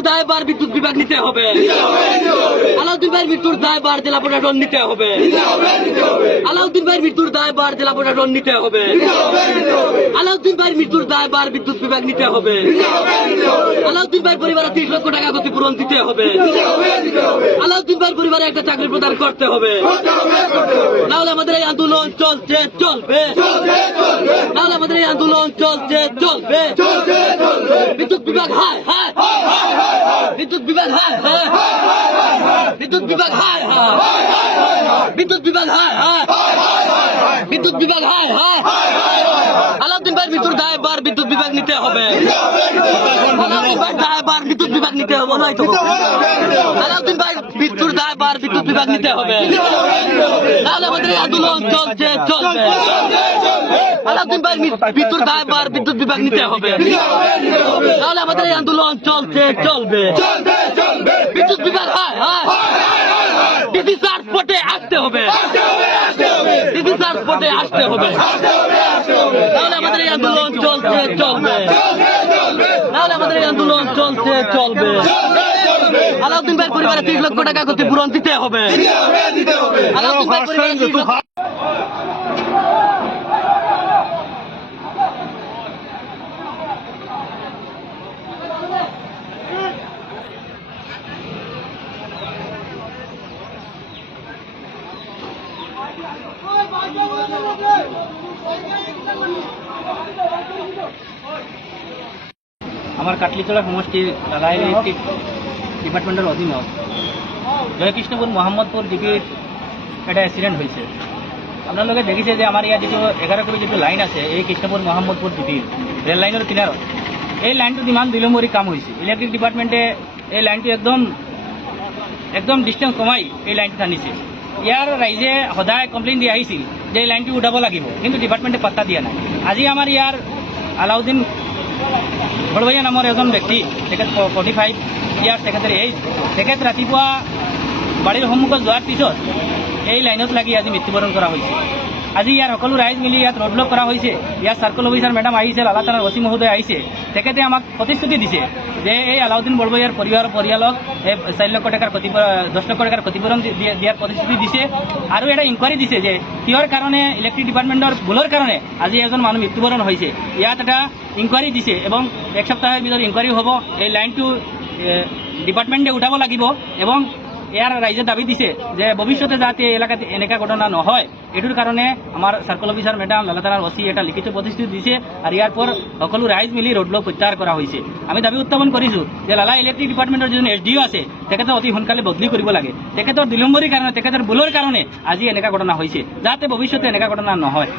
মৃত্যুর দায় বার বিদ্যুৎ বিভাগ নিতে হবে। আলাউদ্দিন ভাইয়ের মৃত্যুর দায় বার জেলা প্রশাসন নিতে হবে। আলাউদ্দিন ভাইয়ের মৃত্যুর দায় বার জেলা প্রশাসন নিতে হবে। আলাউদ্দিন ভাইয়ের মৃত্যুর দায় বার বিদ্যুৎ বিভাগ নিতে হবে। আলাউদ্দিন ভাইয়ের পরিবারে তিরিশ লক্ষ টাকা ক্ষতিপূরণ দিতে হবে। আলাউদ্দিন ভাইয়ের পরিবারে একটা চাকরি প্রদান করতে হবে। নাহলে আমাদের এই আন্দোলন চলছে, চলবে। নাহলে আমাদের এই আন্দোলন চলছে, চলবে। বিদ্যুৎ বিভাগ, হায় হায়। বিদ্যুৎ বিভাগ হায় হায় বিদ্যুৎ বিভাগ হায় হায় বিদ্যুৎ বিভাগ হায় হায় বিদ্যুৎ বিভাগ হায় হায় আলাউদ্দিন ভাইয়ের মৃত্যুর দায় বিদ্যুৎ বিভাগ নিতে হবে আলাউদ্দিন ভাই দায়বার বিদ্যুৎ বিভাগ নিতে হবে নাই তো আলাউদ্দিন মৃত্যুর বিদ্যুৎ বিভাগ নিতে হবে। তাহলে আমাদের আন্দোলন চলছে, চলবে। আলাউদ্দিন ভাইয়ের মৃত্যুর দায় বার বিদ্যুৎ বিভাগ নিতে হবে। তাহলে আমাদের এই আন্দোলন চলছে, চলবে। বিদ্যুৎ বিভাগ, হয় হয়। ডিসি আসতে হবে। স্পটে আসতে হবে। তাহলে আমাদের এই আন্দোলন চলতে চলবে। তাহলে আমাদের এই আন্দোলন চলতে চলবে। আলাউদ্দিন ভাইয়ের পরিবারে তিরিশ লক্ষ টাকা করতে পূরণ দিতে হবে। আলাউদ্দিন পরিবারে 30 লক্ষ আমার কাটলিতলা সমষ্টির লালাই ডিপার্টমেন্টের অধীনত জয়কৃষ্ণপুর মোহাম্মদপুর ডিবির একটা অ্যাক্সিডেন্ট হয়েছে। আপোনালোকে দেখিছে যে আমাৰ ইয়াত যিটো এঘাৰ কোটি যিটো লাইন আছে, এই কৃষ্ণপুৰ মহাম্মদপুৰ ডিবিৰ ৰেল লাইনৰ কিনাৰত, এই লাইনটোত ইমান বিলম্বৰী কাম হৈছে। ইলেক্ট্ৰিক ডিপাৰ্টমেণ্টে এই লাইনটো একদম একদম ডিষ্টেঞ্চ কমাই এই লাইনটো টানিছে ইয়াৰ ৰাইজে সদায় কমপ্লেইন দি আহিছিল যে এই লাইনটো উঠাব লাগিব, কিন্তু ডিপাৰ্টমেণ্টে পাত্তা দিয়া নাই। আজি আমাৰ ইয়াৰ আলাউদ্দিন বৰভৈয়া নামৰ এজন ব্যক্তি, তেখেত ফৰ্টি ফাইভ ইয়াৰ তেখেতৰ এইজ তেখেত ৰাতিপুৱা বাৰীৰ সন্মুখত যোৱাৰ পিছত এই লাইনত লাগি আজি মৃত্যুবৰণ কৰা হৈছে। আজি ইয়াৰ সকলো ৰাইজ মিলি ইয়াত ৰোড ব্লক কৰা হৈছে। ইয়াৰ চাৰ্কল অফিচাৰ মেডাম আহিছে, লালা থানাৰ অচি মহোদয় আহিছে। তেখেতে আমাক প্ৰতিশ্ৰুতি দিছে যে এই আলাউদ্দিন বৰভৈয়াৰ পৰিবাৰৰ পৰিয়ালক এই চাৰি লক্ষ টকাৰ ক্ষতি দহ লক্ষ টকাৰ ক্ষতিপূৰণ দিয়াৰ প্ৰতিশ্ৰুতি দিছে। আৰু এটা ইনকুৱাৰী দিছে যে কিহৰ কাৰণে ইলেক্ট্ৰিক ডিপাৰ্টমেণ্টৰ ভুলৰ কাৰণে আজি এজন মানুহ মৃত্যুবৰণ হৈছে। ইয়াত এটা ইনকুৱাৰী দিছে এবং এক সপ্তাহের ভিতর ইনকোয়ারি হব। এই লাইনটো ডিপার্টমেন্টে উঠাব লাগিব এবং ইয়াৰ ৰাইজে দাবি দিছে যে ভৱিষ্যতে যাতে এলেকাত এনেকুৱা ঘটনা নহয়। এইটোৰ কাৰণে আমাৰ চাৰ্কল অফিচাৰ মেডাম লালাথানাৰ অচি এটা লিখিত প্ৰতিশ্ৰুতি দিছে আৰু ইয়াৰ পৰ সকলো ৰাইজ মিলি ৰোড ব্লক প্ৰত্যাহাৰ কৰা হৈছে। আমি দাবি উত্থাপন কৰিছোঁ যে লালা ইলেক্ট্ৰিক ডিপাৰ্টমেণ্টৰ যিজন এছ ডি অ' আছে তেখেতে অতি সোনকালে বদলি কৰিব লাগে। তেখেতৰ বিলম্বৰীৰ কাৰণে, তেখেতৰ ভুলৰ কাৰণে আজি এনেকুৱা ঘটনা হৈছে, যাতে ভৱিষ্যতে এনেকুৱা ঘটনা নহয়।